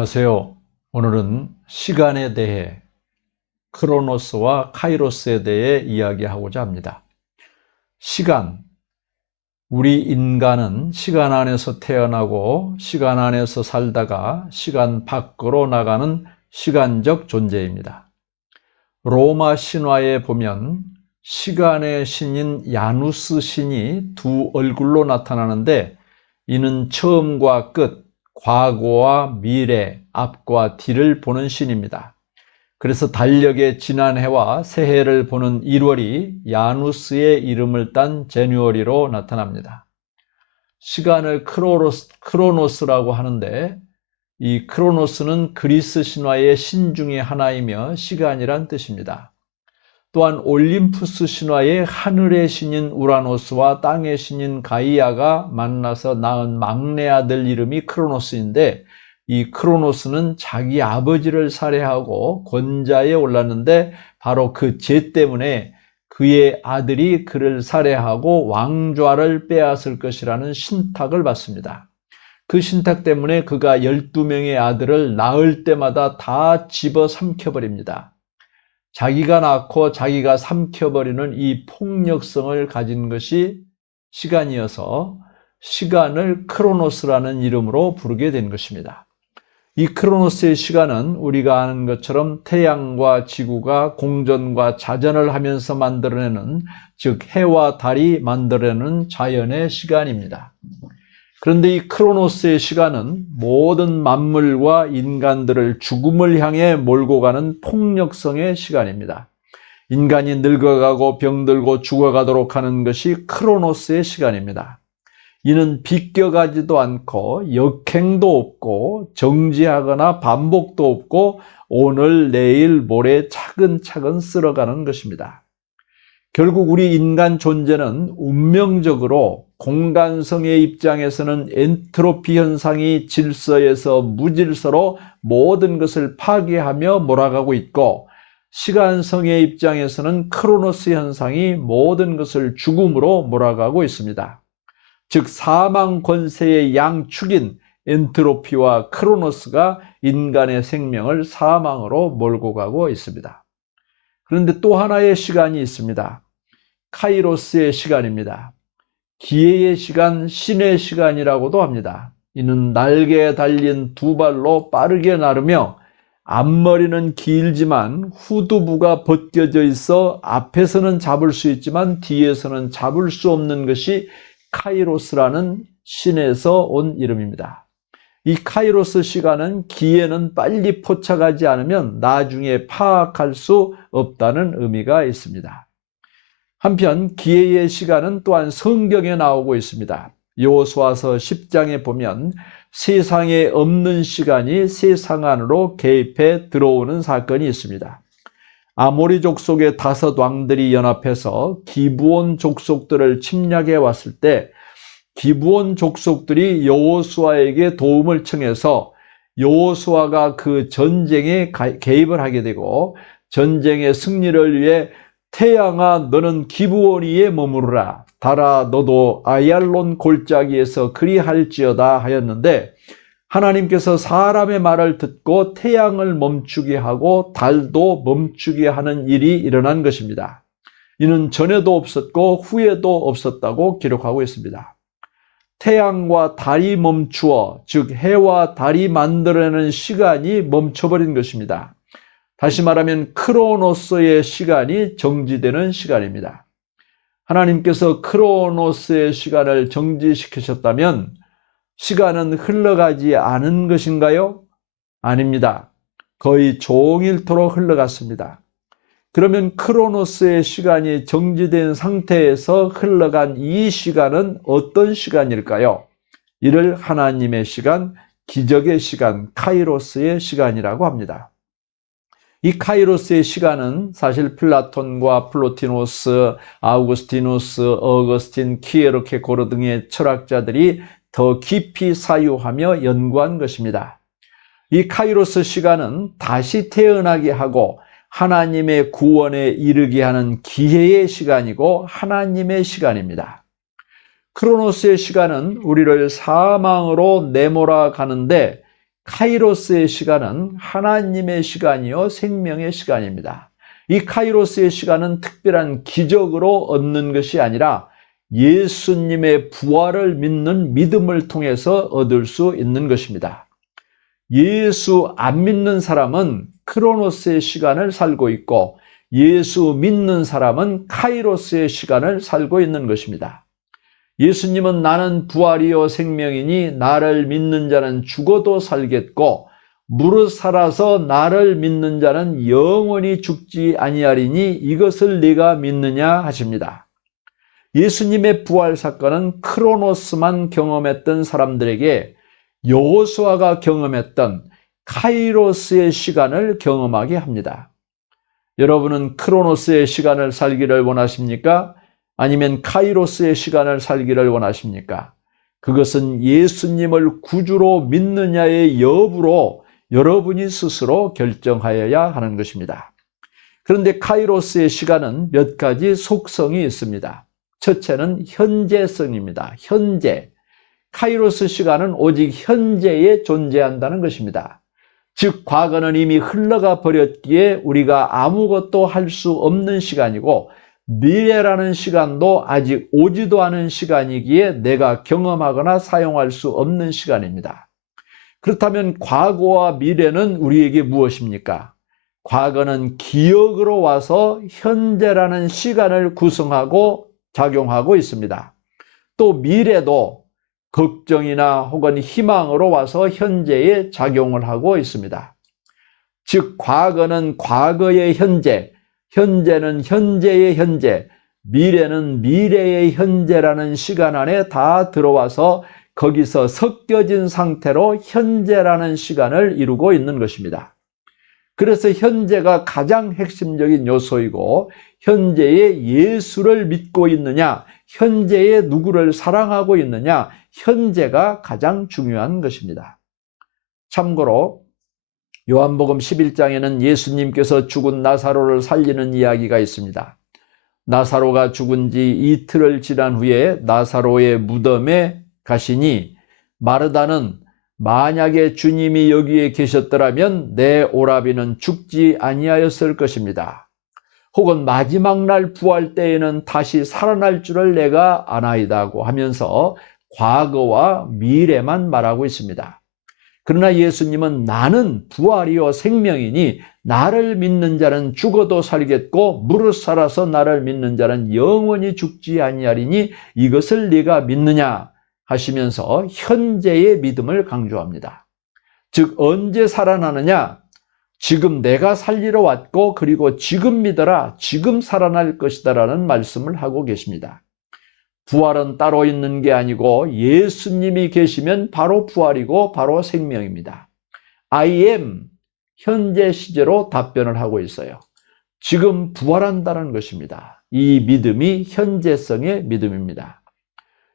안녕하세요. 오늘은 시간에 대해 크로노스와 카이로스에 대해 이야기하고자 합니다. 시간, 우리 인간은 시간 안에서 태어나고 시간 안에서 살다가 시간 밖으로 나가는 시간적 존재입니다. 로마 신화에 보면 시간의 신인 야누스 신이 두 얼굴로 나타나는데 이는 처음과 끝, 과거와 미래, 앞과 뒤를 보는 신입니다. 그래서 달력의 지난해와 새해를 보는 1월이 야누스의 이름을 딴 제뉴어리로 나타납니다. 시간을 크로노스라고 하는데 이 크로노스는 그리스 신화의 신 중의 하나이며 시간이란 뜻입니다. 또한 올림푸스 신화의 하늘의 신인 우라노스와 땅의 신인 가이아가 만나서 낳은 막내 아들 이름이 크로노스인데 이 크로노스는 자기 아버지를 살해하고 권좌에 올랐는데 바로 그 죄 때문에 그의 아들이 그를 살해하고 왕좌를 빼앗을 것이라는 신탁을 받습니다. 그 신탁 때문에 그가 12명의 아들을 낳을 때마다 다 집어삼켜버립니다. 자기가 낳고 자기가 삼켜버리는 이 폭력성을 가진 것이 시간이어서 시간을 크로노스라는 이름으로 부르게 된 것입니다. 이 크로노스의 시간은 우리가 아는 것처럼 태양과 지구가 공전과 자전을 하면서 만들어내는, 즉 해와 달이 만들어내는 자연의 시간입니다. 그런데 이 크로노스의 시간은 모든 만물과 인간들을 죽음을 향해 몰고 가는 폭력성의 시간입니다. 인간이 늙어가고 병들고 죽어가도록 하는 것이 크로노스의 시간입니다. 이는 비껴가지도 않고 역행도 없고 정지하거나 반복도 없고 오늘 내일 모레 차근차근 쓸어가는 것입니다. 결국 우리 인간 존재는 운명적으로 공간성의 입장에서는 엔트로피 현상이 질서에서 무질서로 모든 것을 파괴하며 몰아가고 있고, 시간성의 입장에서는 크로노스 현상이 모든 것을 죽음으로 몰아가고 있습니다. 즉 사망 권세의 양축인 엔트로피와 크로노스가 인간의 생명을 사망으로 몰고 가고 있습니다. 그런데 또 하나의 시간이 있습니다. 카이로스의 시간입니다. 기회의 시간, 신의 시간이라고도 합니다. 이는 날개에 달린 두 발로 빠르게 나르며 앞머리는 길지만 후두부가 벗겨져 있어 앞에서는 잡을 수 있지만 뒤에서는 잡을 수 없는 것이 카이로스라는 신에서 온 이름입니다. 이 카이로스 시간은 기회는 빨리 포착하지 않으면 나중에 파악할 수 없다는 의미가 있습니다. 한편 기회의 시간은 또한 성경에 나오고 있습니다. 여호수아서 10장에 보면 세상에 없는 시간이 세상 안으로 개입해 들어오는 사건이 있습니다. 아모리 족속의 5 왕들이 연합해서 기브온 족속들을 침략해 왔을 때 기브온 족속들이 여호수아에게 도움을 청해서 여호수아가 그 전쟁에 개입을 하게 되고, 전쟁의 승리를 위해 태양아 너는 기브온 위에 머무르라, 달아 너도 아얄론 골짜기에서 그리할지어다 하였는데, 하나님께서 사람의 말을 듣고 태양을 멈추게 하고 달도 멈추게 하는 일이 일어난 것입니다. 이는 전에도 없었고 후에도 없었다고 기록하고 있습니다. 태양과 달이 멈추어, 즉 해와 달이 만들어내는 시간이 멈춰버린 것입니다. 다시 말하면 크로노스의 시간이 정지되는 시간입니다. 하나님께서 크로노스의 시간을 정지시키셨다면 시간은 흘러가지 않은 것인가요? 아닙니다. 거의 종일토록 흘러갔습니다. 그러면 크로노스의 시간이 정지된 상태에서 흘러간 이 시간은 어떤 시간일까요? 이를 하나님의 시간, 기적의 시간, 카이로스의 시간이라고 합니다. 이 카이로스의 시간은 사실 플라톤과 플로티노스, 아우구스티누스, 어거스틴, 키에르케고르 등의 철학자들이 더 깊이 사유하며 연구한 것입니다. 이 카이로스 시간은 다시 태어나게 하고 하나님의 구원에 이르게 하는 기회의 시간이고 하나님의 시간입니다. 크로노스의 시간은 우리를 사망으로 내몰아 가는데 카이로스의 시간은 하나님의 시간이요 생명의 시간입니다. 이 카이로스의 시간은 특별한 기적으로 얻는 것이 아니라 예수님의 부활을 믿는 믿음을 통해서 얻을 수 있는 것입니다. 예수 안 믿는 사람은 크로노스의 시간을 살고 있고 예수 믿는 사람은 카이로스의 시간을 살고 있는 것입니다. 예수님은 나는 부활이요 생명이니 나를 믿는 자는 죽어도 살겠고 무릇 살아서 나를 믿는 자는 영원히 죽지 아니하리니 이것을 네가 믿느냐 하십니다. 예수님의 부활 사건은 크로노스만 경험했던 사람들에게 여호수아가 경험했던 카이로스의 시간을 경험하게 합니다. 여러분은 크로노스의 시간을 살기를 원하십니까? 아니면 카이로스의 시간을 살기를 원하십니까? 그것은 예수님을 구주로 믿느냐의 여부로 여러분이 스스로 결정하여야 하는 것입니다. 그런데 카이로스의 시간은 몇 가지 속성이 있습니다. 첫째는 현재성입니다. 현재. 카이로스 시간은 오직 현재에 존재한다는 것입니다. 즉 과거는 이미 흘러가 버렸기에 우리가 아무것도 할 수 없는 시간이고 미래라는 시간도 아직 오지도 않은 시간이기에 내가 경험하거나 사용할 수 없는 시간입니다. 그렇다면 과거와 미래는 우리에게 무엇입니까? 과거는 기억으로 와서 현재라는 시간을 구성하고 작용하고 있습니다. 또 미래도 걱정이나 혹은 희망으로 와서 현재에 작용을 하고 있습니다. 즉 과거는 과거의 현재, 현재는 현재의 현재, 미래는 미래의 현재라는 시간 안에 다 들어와서 거기서 섞여진 상태로 현재라는 시간을 이루고 있는 것입니다. 그래서 현재가 가장 핵심적인 요소이고 현재에 예수를 믿고 있느냐, 현재에 누구를 사랑하고 있느냐, 현재가 가장 중요한 것입니다. 참고로 요한복음 11장에는 예수님께서 죽은 나사로를 살리는 이야기가 있습니다. 나사로가 죽은 지 이틀을 지난 후에 나사로의 무덤에 가시니 마르다는 만약에 주님이 여기에 계셨더라면 내 오라비는 죽지 아니하였을 것입니다. 혹은 마지막 날 부활 때에는 다시 살아날 줄을 내가 아나이다고 하면서 과거와 미래만 말하고 있습니다. 그러나 예수님은 나는 부활이요 생명이니 나를 믿는 자는 죽어도 살겠고 무릇 살아서 나를 믿는 자는 영원히 죽지 아니하리니 이것을 네가 믿느냐 하시면서 현재의 믿음을 강조합니다. 즉 언제 살아나느냐? 지금 내가 살리러 왔고 그리고 지금 믿어라. 지금 살아날 것이다 라는 말씀을 하고 계십니다. 부활은 따로 있는 게 아니고 예수님이 계시면 바로 부활이고 바로 생명입니다. I am 현재 시제로 답변을 하고 있어요. 지금 부활한다는 것입니다. 이 믿음이 현재성의 믿음입니다.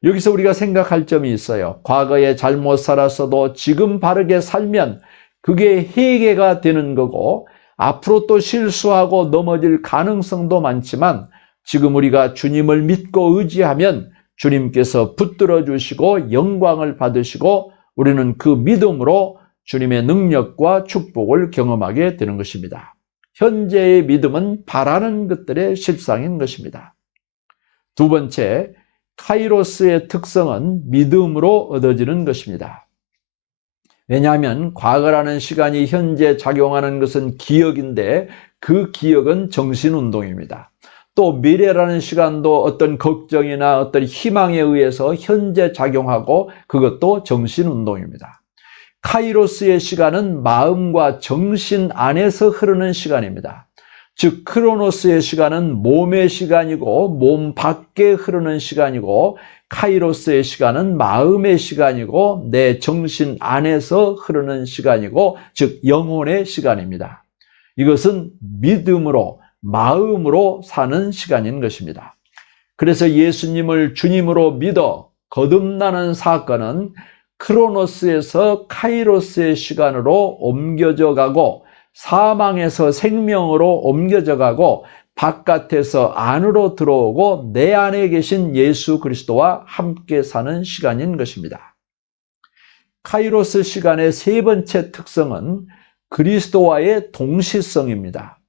여기서 우리가 생각할 점이 있어요. 과거에 잘못 살았어도 지금 바르게 살면 그게 회개가 되는 거고 앞으로 또 실수하고 넘어질 가능성도 많지만 지금 우리가 주님을 믿고 의지하면 주님께서 붙들어 주시고 영광을 받으시고 우리는 그 믿음으로 주님의 능력과 축복을 경험하게 되는 것입니다. 현재의 믿음은 바라는 것들의 실상인 것입니다. 두 번째, 카이로스의 특성은 믿음으로 얻어지는 것입니다. 왜냐하면 과거라는 시간이 현재 작용하는 것은 기억인데 그 기억은 정신운동입니다. 또 미래라는 시간도 어떤 걱정이나 어떤 희망에 의해서 현재 작용하고 그것도 정신운동입니다. 카이로스의 시간은 마음과 정신 안에서 흐르는 시간입니다. 즉 크로노스의 시간은 몸의 시간이고 몸 밖에 흐르는 시간이고 카이로스의 시간은 마음의 시간이고 내 정신 안에서 흐르는 시간이고 즉 영혼의 시간입니다. 이것은 믿음으로 마음으로 사는 시간인 것입니다. 그래서 예수님을 주님으로 믿어 거듭나는 사건은 크로노스에서 카이로스의 시간으로 옮겨져 가고 사망에서 생명으로 옮겨져 가고 바깥에서 안으로 들어오고 내 안에 계신 예수 그리스도와 함께 사는 시간인 것입니다. 카이로스 시간의 세 번째 특성은 그리스도와의 동시성입니다.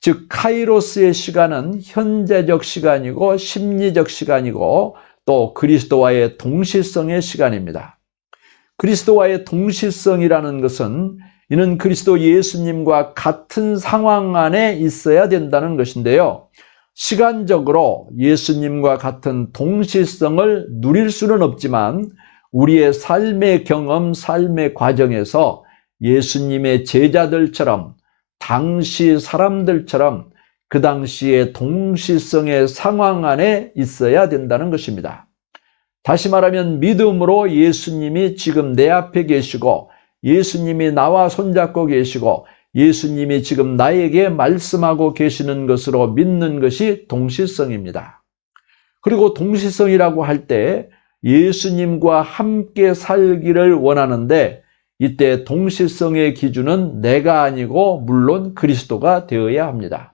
즉 카이로스의 시간은 현재적 시간이고 심리적 시간이고 또 그리스도와의 동시성의 시간입니다. 그리스도와의 동시성이라는 것은 이는 그리스도 예수님과 같은 상황 안에 있어야 된다는 것인데요. 시간적으로 예수님과 같은 동시성을 누릴 수는 없지만 우리의 삶의 경험, 삶의 과정에서 예수님의 제자들처럼 당시 사람들처럼 그 당시의 동시성의 상황 안에 있어야 된다는 것입니다. 다시 말하면 믿음으로 예수님이 지금 내 앞에 계시고 예수님이 나와 손잡고 계시고 예수님이 지금 나에게 말씀하고 계시는 것으로 믿는 것이 동시성입니다. 그리고 동시성이라고 할 때 예수님과 함께 살기를 원하는데 이때 동시성의 기준은 내가 아니고 물론 그리스도가 되어야 합니다.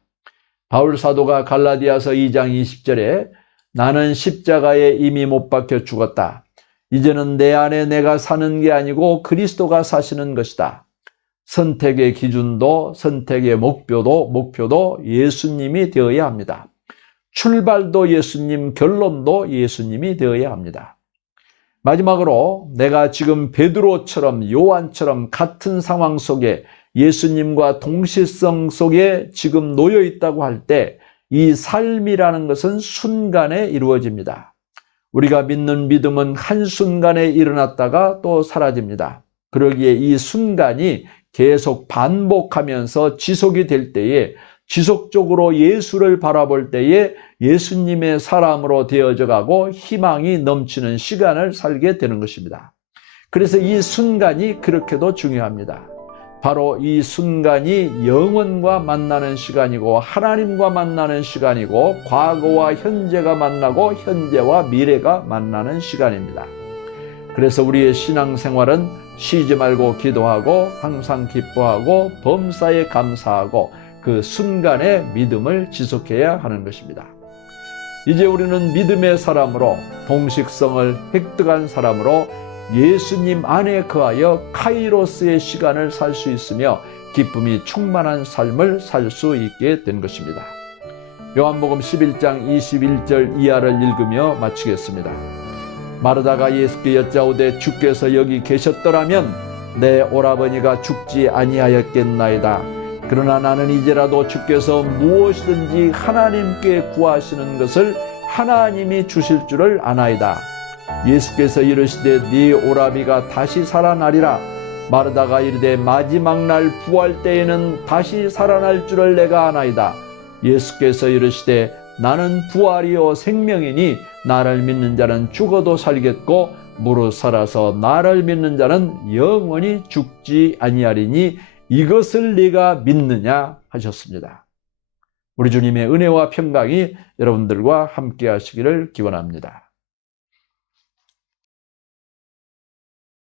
바울 사도가 갈라디아서 2장 20절에 나는 십자가에 이미 못 박혀 죽었다. 이제는 내 안에 내가 사는 게 아니고 그리스도가 사시는 것이다. 선택의 기준도 선택의 목표도 예수님이 되어야 합니다. 출발도 예수님, 결론도 예수님이 되어야 합니다. 마지막으로 내가 지금 베드로처럼 요한처럼 같은 상황 속에 예수님과 동시성 속에 지금 놓여 있다고 할 때 이 삶이라는 것은 순간에 이루어집니다. 우리가 믿는 믿음은 한순간에 일어났다가 또 사라집니다. 그러기에 이 순간이 계속 반복하면서 지속이 될 때에 지속적으로 예수를 바라볼 때에 예수님의 사람으로 되어져 가고 희망이 넘치는 시간을 살게 되는 것입니다. 그래서 이 순간이 그렇게도 중요합니다. 바로 이 순간이 영혼과 만나는 시간이고 하나님과 만나는 시간이고 과거와 현재가 만나고 현재와 미래가 만나는 시간입니다. 그래서 우리의 신앙생활은 쉬지 말고 기도하고 항상 기뻐하고 범사에 감사하고 그 순간의 믿음을 지속해야 하는 것입니다. 이제 우리는 믿음의 사람으로 동식성을 획득한 사람으로 예수님 안에 거하여 카이로스의 시간을 살 수 있으며 기쁨이 충만한 삶을 살 수 있게 된 것입니다. 요한복음 11장 21절 이하를 읽으며 마치겠습니다. 마르다가 예수께 여짜오되 주께서 여기 계셨더라면 내 오라버니가 죽지 아니하였겠나이다. 그러나 나는 이제라도 주께서 무엇이든지 하나님께 구하시는 것을 하나님이 주실 줄을 아나이다. 예수께서 이르시되 네 오라비가 다시 살아나리라. 마르다가 이르되 마지막 날 부활 때에는 다시 살아날 줄을 내가 아나이다. 예수께서 이르시되 나는 부활이요 생명이니 나를 믿는 자는 죽어도 살겠고 무릇 살아서 나를 믿는 자는 영원히 죽지 아니하리니 이것을 네가 믿느냐 하셨습니다. 우리 주님의 은혜와 평강이 여러분들과 함께 하시기를 기원합니다.